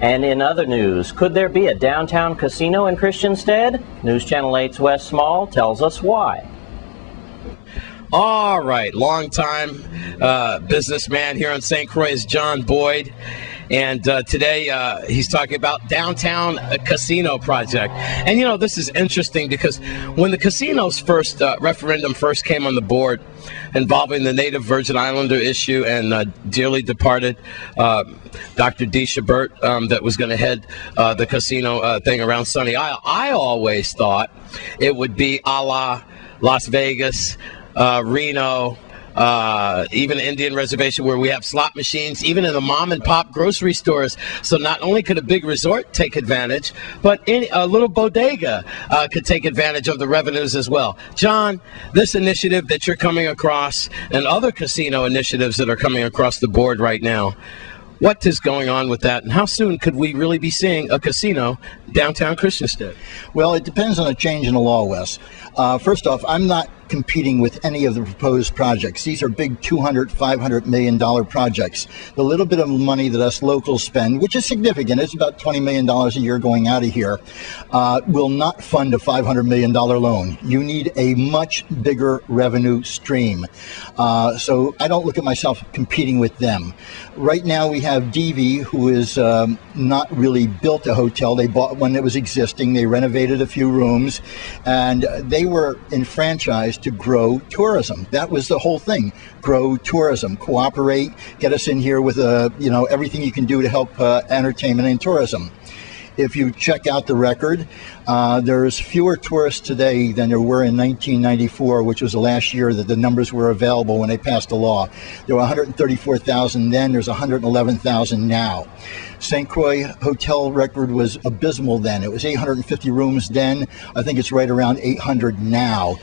And in other news, could there be a downtown casino in Christiansted? News Channel 8's Wes Small tells us why. All right, longtime businessman here in St. Croix is John Boyd. And today he's talking about downtown casino project. And, you know, this is interesting because when the casino's referendum first came on the board involving the Native Virgin Islander issue and dearly departed Dr. D. Shabert that was going to head the casino thing around Sunny Isle, I always thought it would be a la Las Vegas, Reno, even Indian Reservation, where we have slot machines, even in the mom and pop grocery stores. So not only could a big resort take advantage, but a little bodega could take advantage of the revenues as well. John, this initiative that you're coming across and other casino initiatives that are coming across the board right now, what is going on with that, and how soon could we really be seeing a casino downtown Christiansted? Well, it depends on a change in the law, Wes. First off, I'm not competing with any of the proposed projects. These are big $200, $500 million projects. The little bit of money that us locals spend, which is significant, it's about $20 million a year going out of here, will not fund a $500 million loan. You need a much bigger revenue stream. So I don't look at myself competing with them. Right now we have DV, who is not really built a hotel. They bought one that was existing. They renovated a few rooms, and they were enfranchised to grow tourism. That was the whole thing. Grow tourism, cooperate, get us in here with everything you can do to help entertainment and tourism. If you check out the record, there's fewer tourists today than there were in 1994, which was the last year that the numbers were available when they passed the law. There were 134,000 then, there's 111,000 now. St. Croix hotel record was abysmal then. It was 850 rooms then. I think it's right around 800 now.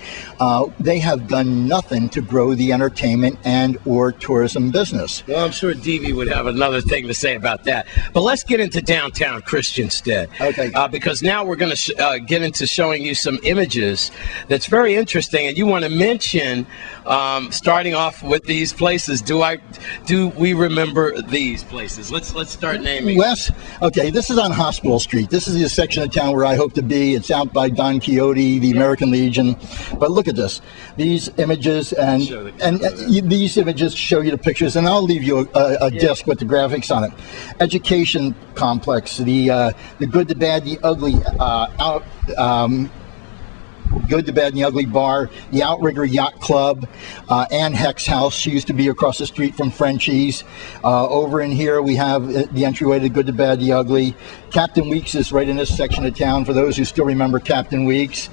They have done nothing to grow the entertainment and or tourism business. Well, I'm sure DV would have another thing to say about that. But let's get into downtown Christiansted. Okay. Because now we're going to get into showing you some images that's very interesting. And you want to mention, starting off with these places, do we remember these places? Let's start naming. Wes, okay, this is on Hospital Street. This is the section of town where I hope to be. It's out by Don Quixote, the American Legion. But look at this. These images these images show you the pictures, and I'll leave you a disc with the graphics on it. Education complex, the good, the bad, the ugly, Good, the Bad, and the Ugly bar, the Outrigger Yacht Club, Ann Heck's house. She used to be across the street from Frenchie's. Over in here we have the entryway to Good, the Bad, the Ugly. Captain Weeks is right in this section of town, for those who still remember Captain Weeks.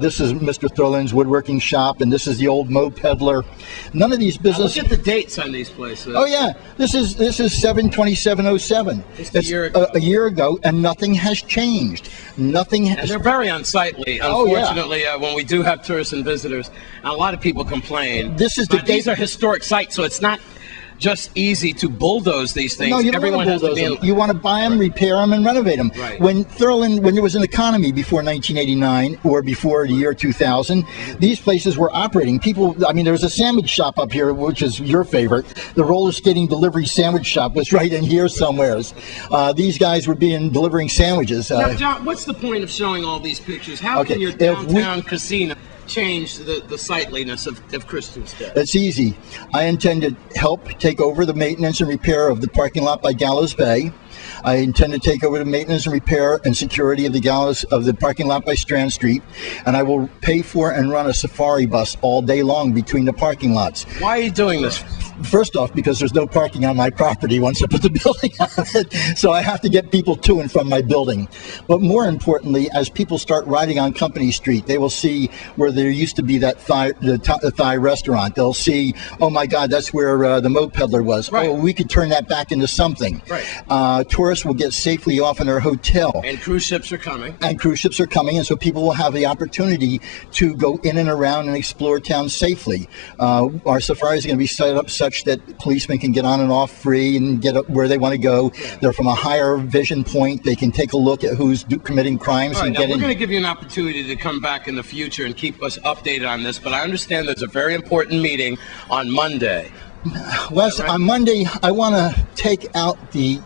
This is Mr. Thurland's woodworking shop, and this is the old Mo Peddler. None of these businesses... Look at the dates on these places. Oh, yeah. This is 7/27/07. It's a year ago, and nothing has changed. Nothing has... And they're very unsightly, unfortunately, when we do have tourists and visitors. And a lot of people complain. These are historic sites, so it's not just easy to bulldoze these things. No, you don't want to bulldoze them. You want to buy them, repair them, and renovate them. Right. When there was an economy before 1989 or before the year 2000, these places were operating. There was a sandwich shop up here, which is your favorite. The roller skating delivery sandwich shop was right in here somewhere. These guys were delivering sandwiches. Now, John, what's the point of showing all these pictures? How can your downtown casino change the sightliness of Christiansted? It's easy. I intend to help take over the maintenance and repair of the parking lot by Gallows Bay. I intend to take over the maintenance and repair and security of the parking lot by Strand Street, and I will pay for and run a safari bus all day long between the parking lots. Why are you doing this? First off, because there's no parking on my property once I put the building on it, so I have to get people to and from my building. But more importantly, as people start riding on Company Street, they will see where there used to be that Thai restaurant. They'll see, oh my God, that's where the Mo Peddler was. Right. Oh, we could turn that back into something. Right. Tourists will get safely off in their hotel. And cruise ships are coming. And so people will have the opportunity to go in and around and explore town safely. Our safaris are going to be set up such that policemen can get on and off free and get up where they want to go. They're from a higher vision point. They can take a look at who's committing crimes. All right, and now get we're in. going to give you an opportunity to come back in the future and keep us updated on this, but I understand there's a very important meeting on Monday. Wes, on Monday, I want to take out the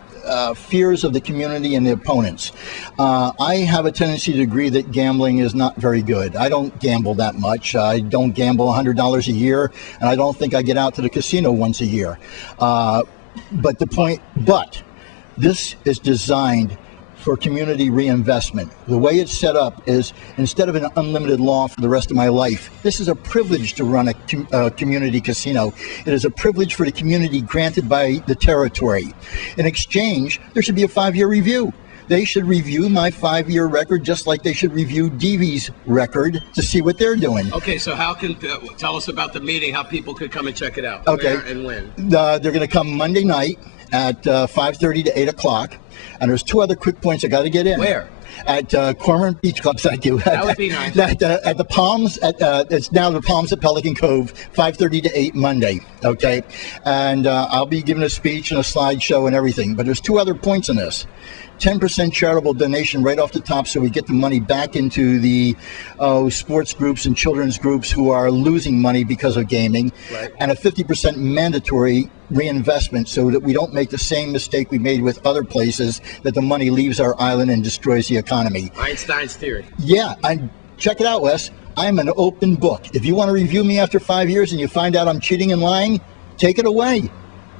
fears of the community and the opponents. I have a tendency to agree that gambling is not very good. I don't gamble that much. I don't gamble $100 a year, and I don't think I get out to the casino once a year. But this is designed for community reinvestment. The way it's set up is, instead of an unlimited law for the rest of my life, this is a privilege to run a community casino. It is a privilege for the community granted by the territory. In exchange, there should be a 5-year review. They should review my 5-year record just like they should review DV's record to see what they're doing. Okay, so how can tell us about the meeting, how people could come and check it out? Okay. Where and when? They're going to come Monday night at 5:30 to 8 o'clock. And there's 2 other quick points I got to get in. Where? At Cormorant Beach Clubs. I do. That would be nice. At the Palms. It's now the Palms at Pelican Cove, 5:30 to 8 Monday. Okay, and I'll be giving a speech and a slideshow and everything. But there's 2 other points in this. 10% charitable donation right off the top, so we get the money back into the sports groups and children's groups who are losing money because of gaming, right. And a 50% mandatory reinvestment so that we don't make the same mistake we made with other places, that the money leaves our island and destroys the economy. Einstein's theory. Yeah, check it out, Wes. I'm an open book. If you want to review me after 5 years and you find out I'm cheating and lying, take it away.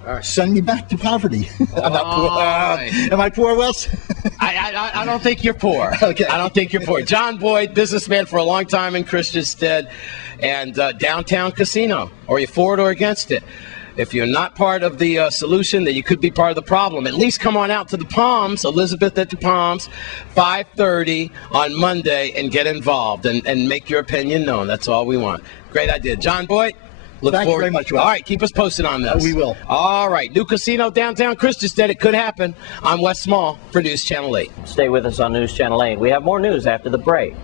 All right. Send me back to poverty. I'm not poor. Right. Am I poor, Wes? I don't think you're poor. Okay. I don't think you're poor. John Boyd, businessman for a long time in Christiansted and downtown casino. Are you for it or against it? If you're not part of the solution, then you could be part of the problem. At least come on out to the Palms, Elizabeth at the Palms, 5:30 on Monday, and get involved and make your opinion known. That's all we want. Great idea. John Boyd, look Thank you forward. very much, Wes. All right, keep us posted on this. We will. All right, new casino downtown Christiansted. It could happen. I'm Wes Small for News Channel 8. Stay with us on News Channel 8. We have more news after the break.